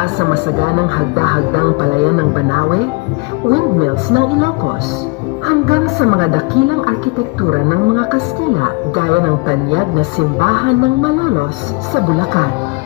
mula sa masaganang hagda-hagdang palayan ng Banawe, windmills ng Ilocos, hanggang sa mga dakilang arkitektura ng mga Kastila gaya ng tanyag na simbahan ng Malolos sa Bulacan.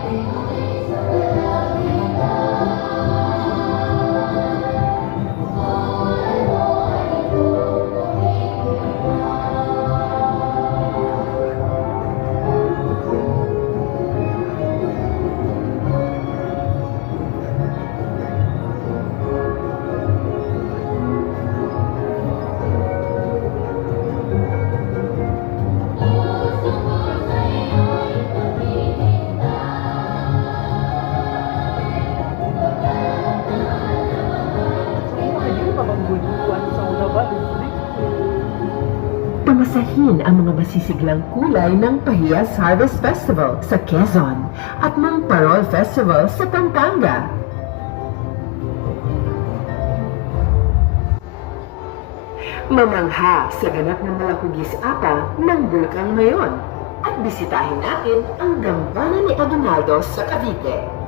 Pamasahin ang mga masisiglang kulay ng Pahiyas Harvest Festival sa Quezon at ng Parol Festival sa Pampanga. Mamangha sa ganap ng Malahugis Apa ng Bulacan ngayon at bisitahin natin ang Dambana ni Aguinaldo sa Cavite.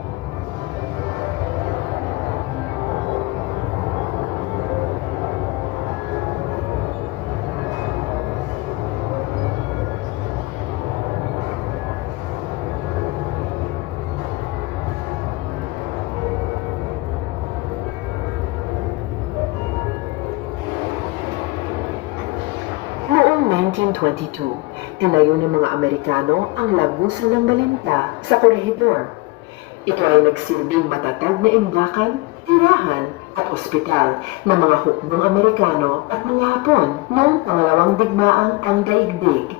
Noong 1922, tinayo ng mga Amerikano ang Lagusan ng Malinta sa Corregidor. Ito ay nagsilbing matatag na imbakan, tirahan at ospital ng mga hukbong Amerikano at mga Hapon noong pangalawang digmaang pangdaigdig.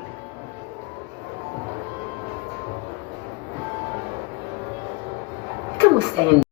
Kamusta